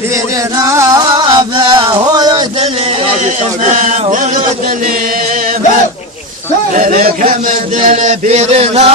pirina ve hoy dilime dilime Delikim deli pirina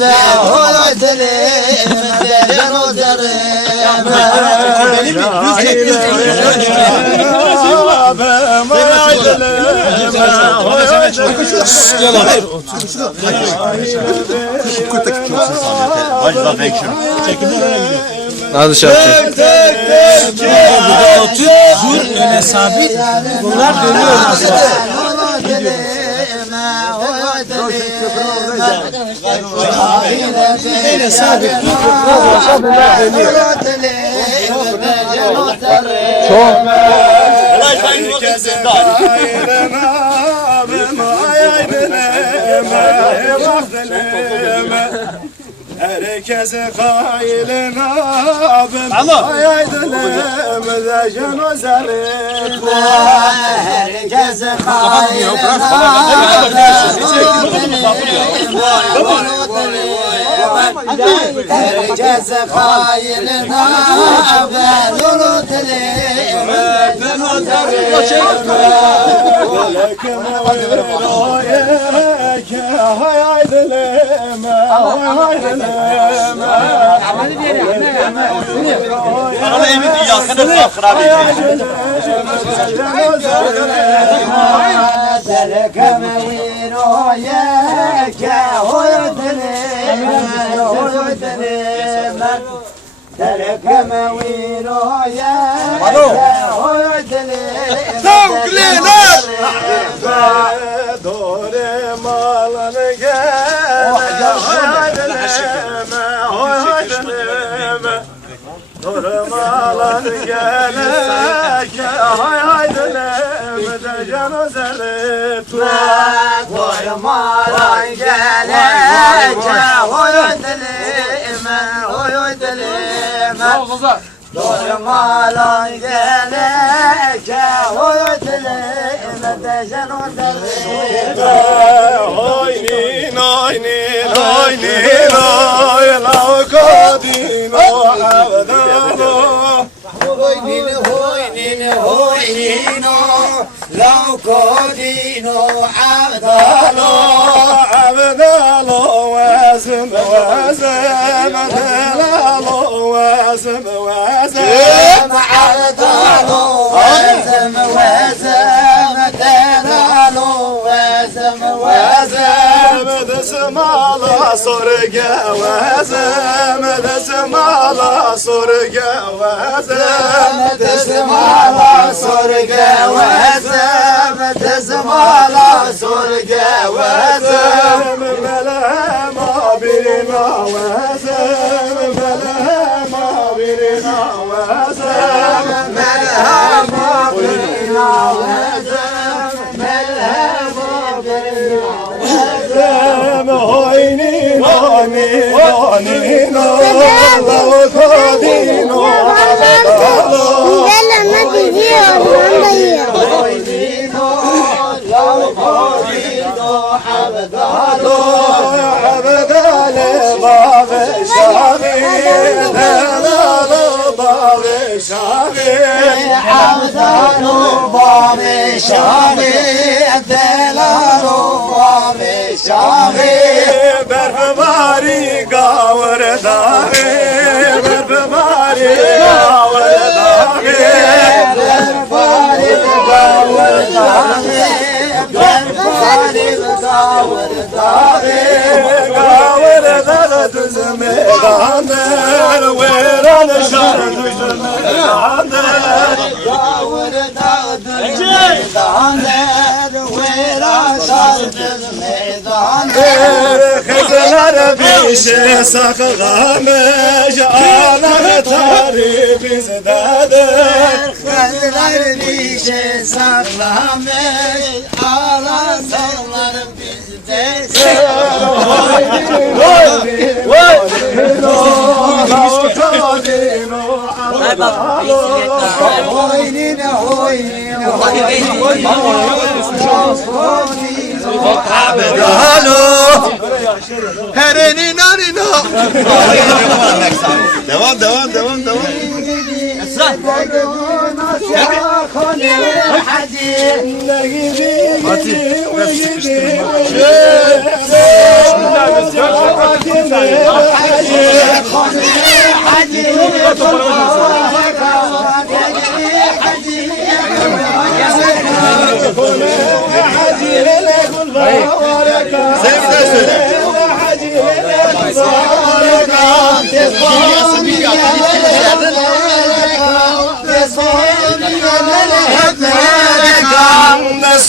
ve hoy dilime delen o derime Hadi şarkı. Burada otur, öyle sabit. Bunlar dönüyor mesela. Öyle sabit. Bunlar dönüyor. Çok. Herkese kailen abim Ayaydınım da cenazeret Herkese kailen Herkese kailen abim Yolu dilim Lekim oyeke Ayaydınım Bana emin dünyasını fakir Derkem viroyeke Hoy dilime Hoy dilime Derkem viroyeke Hoy dilime Tavkliler Dore malını gel Ayaydınım Dore malını gel Ayaydınım da cenazeret Doymadan geleke Hoy dilime Hoy dilime Doymadan geleke Hoy dilime Dejen o derime Oynin oynin oynin oy Lavkodin o avdalo Hoynino, hoynino, hoynino, laukodino, abdalo. Abdalo wazim wazim Abdalo wazim wazim Abdalo wazim wazim, delalo wazim wazim. Desmala sorge wazim Desmala sorge wazim Desmala sorge wazim, desmala sorge wazim. Melema birina wazim Melema birina wazim Melhama birina wazim, melhama birina wazim. Oynin oynin oynin Lavkodino Gelme diyor, mandayı. Oynino, laukodino, abdalo. Abdale babe şahi Delalı babe şahi Abdalo babe şahi, delalo babe şahi. Berfvari gavur dahi Berfvari gavur dahi Berfari gavur dahi, berfari gavur dahi. Gavur dağı düz meydandır Veran şar düz meydandır Gavur dağı düz meydandır, veraşar düz meydandır. Kızlar bir şey saklamış Anahtarı bizdedir Kızlar bir şey saklamış, alanlar bizde. Oynine oynine Alo. Hereni narina. Devam.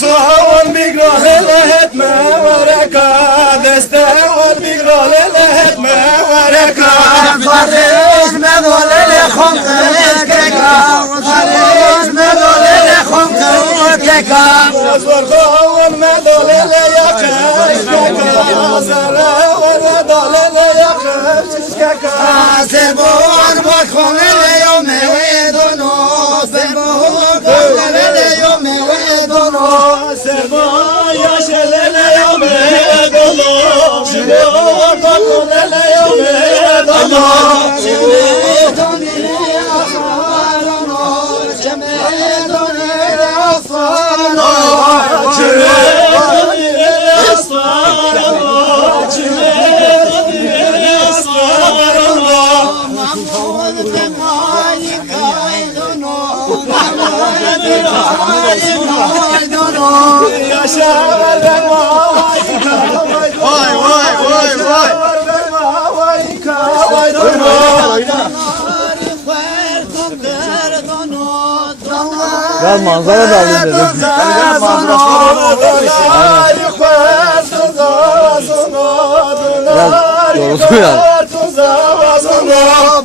صور بقرا لهت ما وركا دستا والبقرا لهت ما وركا فريش مدول لخم كيكا فريش مدول لخم كيكا صور خول مدول لياكا زرا والمدول لياكا سبون بخون اليوم ويدونو سبون بخون اليوم ويدونو سبا يا شلل يوم يدلو شلو بقول اليوم يدلو شميدوني أصالونو شميدوني أصالونو شميدوني أصالونو محمود بماي كايدونو محمود بماي كايدونو يا شباب Vay vay vay vay. Ya manzara da alayım dedim.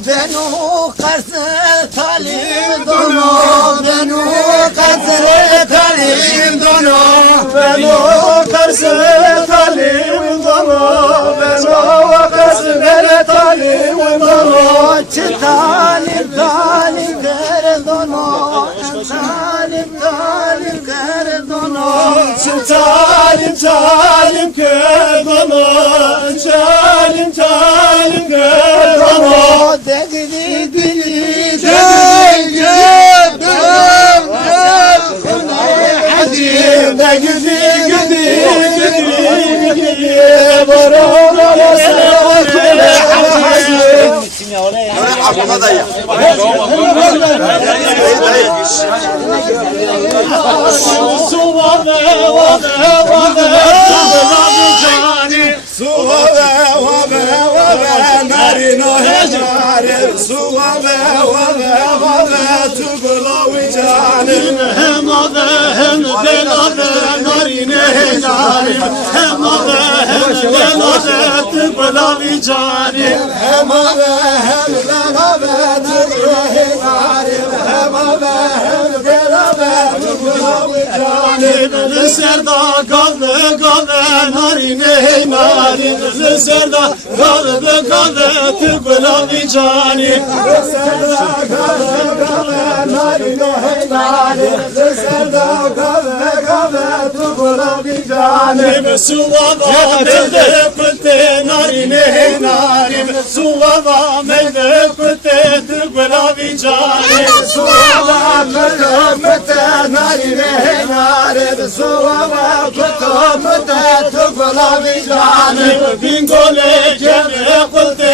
Benu karşı talim dono, benu karşı talim dono, Beno karşı talim dono, beno karşı talim dono. talim talim kere dono, talim talim kere dono. Talim talim kerdano, talim talim kerdano. Dedi dili Hacim de güdi güdi güdi barona Aklıma da ya. Suave narino hejare suave tugulawi jani hem belade narine hejare hem belade tugulawi jani hem belade tugulawi jani Serda kaldı narine narine Serda kaldı tıbılavi cani Serda kaldı narine narine Serda kaldı tıbılavi cani Suvava melde pılte narine narine Suvava melde pılte tıbılavi cani Suvava melde pılte narine narine Suvava pıtte tıbılavi cani Bingole kere kulte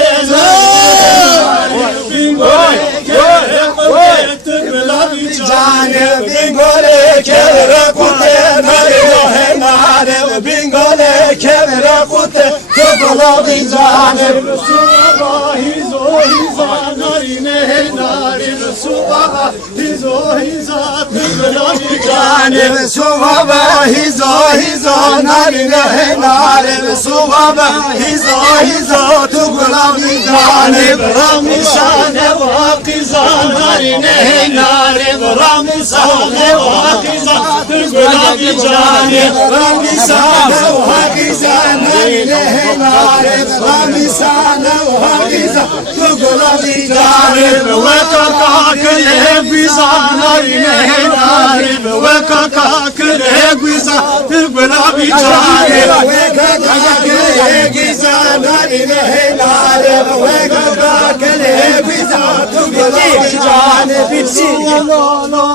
Bingole kere kulte tıbılavi cani Bingole kere kulte narine narine Bingole kere kulte tıbılavi cani Suvava hizo hiza narine narine Suvava hizo hiza tıbılavi cani Suvava hizo narine narine Suvava hizo tıbılavi cani Ramizane vakiza narine narine Ramizane vakiza tıbılavi cani Ramizane vakiza narine narine Ramizane vakiza tıbılavi cani Ve kaka kile biza narine narine Ve kaka kile biza tıbılavi cani Ve kaka kile biza narine narine Ve kaka kile biza tıbılavi cani Bitsi la la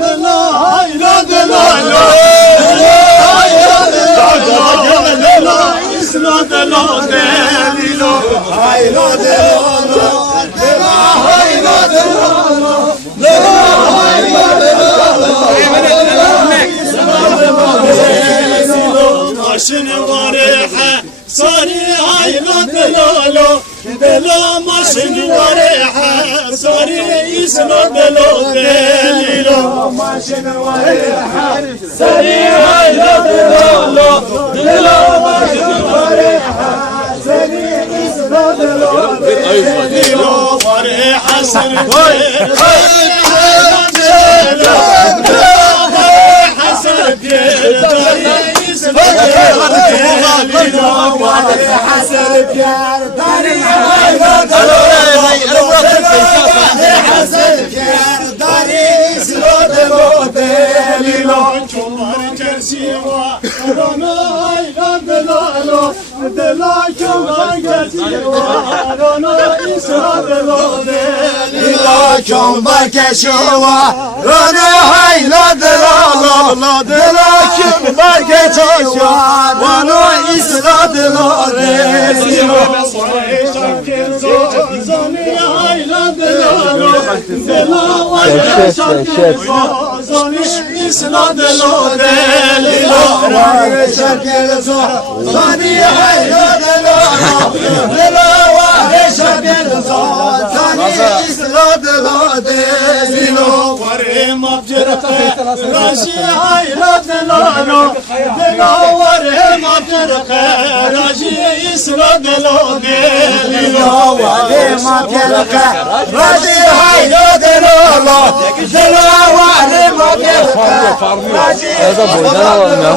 la la la ماشين وريحة صاري عينو دلالو دلو ماشين وريحة صاري يسلو دلو دليلو ماشين وريحة صاري عينو دلالو دلو ماشين وريحة صاري يسلو دلو دليلو وريحة صاري Çomba keşiva, rana hayla delalo, dela çomba keşiva, vano isla delale. Arada boydan alalım ya.